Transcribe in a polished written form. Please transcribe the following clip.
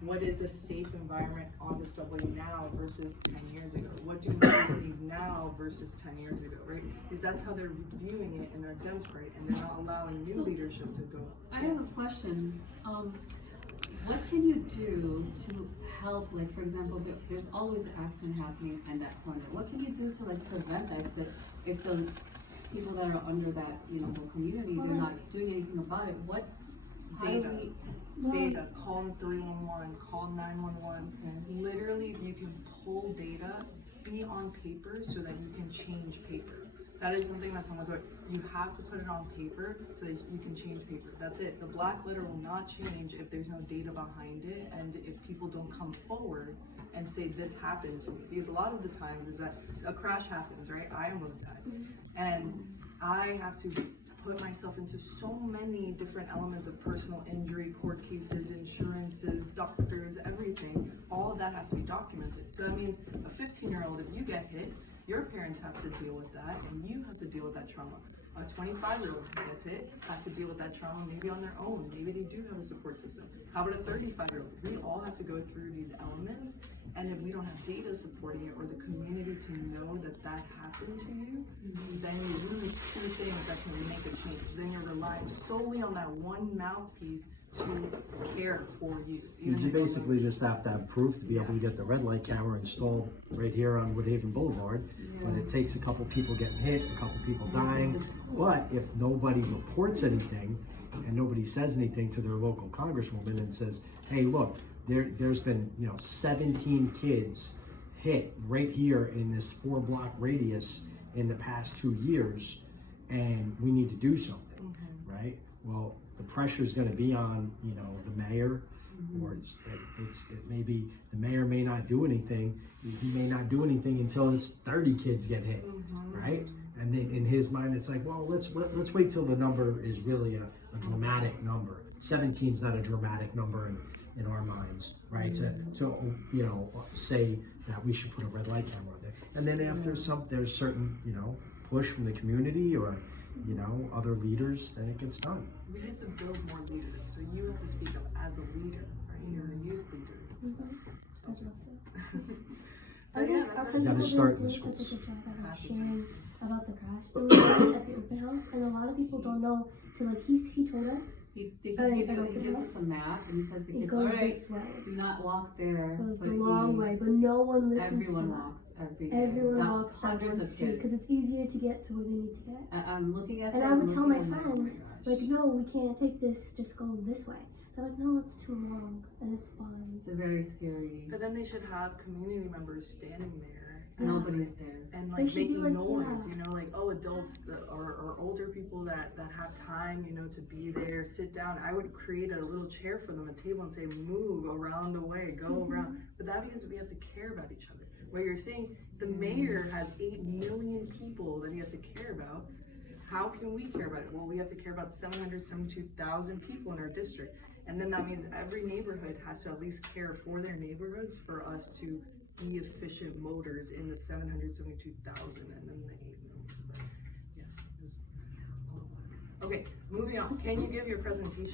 what is a safe environment on the subway now versus 10 years ago? What do leaders need now versus 10 years ago, right? Because that's how they're viewing it in their Dems party, and they're not allowing new leadership to go. I have a question. What can you do to help, like, for example, there's always an accident happening in that corner. What can you do to, like, prevent that if the people that are under that, you know, whole community, they're not doing anything about it? What Data, call 311, call 911. Literally, if you can pull data, be on paper so that you can change paper. That is something that someone's like, you have to put it on paper so that you can change paper. That's it. The black letter will not change if there's no data behind it and if people don't come forward and say this happened to me. Because a lot of the times is that a crash happens, right? I almost died. And I have to put myself into so many different elements of personal injury, court cases, insurances, doctors, everything. All of that has to be documented. So that means a 15-year-old, if you get hit, your parents have to deal with that, and you have to deal with that trauma. A 25-year-old who gets hit has to deal with that trauma maybe on their own. Maybe they do have a support system. How about a 35-year-old? We all have to go through these elements, and if we don't have data supporting it or the community to know that that happened to you, then you lose two things that can make a change. Then you're relying solely on that one mouthpiece to care for you. You basically just have to have proof to be able to get the red light camera installed right here on Woodhaven Boulevard. But it takes a couple people getting hit, a couple people dying. But if nobody reports anything and nobody says anything to their local congresswoman and says, hey, look, there's been 17 kids hit right here in this 4-block radius in the past 2 years, and we need to do something, right? Well, the pressure is going to be on, the mayor, or it may be the mayor may not do anything. He may not do anything until it's 30 kids get hit, right? And then in his mind, it's like, well, let's wait till the number is really a dramatic number. 17 is not a dramatic number in our minds, right? To say that we should put a red light camera there, and then after there's certain push from the community or other leaders, then it gets done. We have to build more leaders, so you have to speak up as a leader, right? You're a youth leader. But yeah, that's You got to start in the schools. Sharing about the crash that we did at the open house, and a lot of people don't know to he told us he gives us a map and he says to kids, all right, this way. do not walk there. It was the long way, but no one listens. Everyone to walks every day. Everyone walks that hundreds one of street because it's easier to get to where they need to get. I'm looking at and them, I would tell my oh friends, gosh. no, we can't take this, just go this way. They're like, no, it's too long, and it's fine. It's a very scary. But then they should have community members standing there. Nobody's there. And making noise, adults or older people that have time, to be there, sit down. I would create a little chair for them, a table, and say, move around the way, go around. But that because we have to care about each other. Where you're saying the mayor has 8 million people that he has to care about. How can we care about it? Well, we have to care about 772,000 people in our district. And then that means every neighborhood has to at least care for their neighborhoods for us to be efficient motors in the 772,000 and then the 8 million. But yes. Okay, moving on. Can you give your presentation?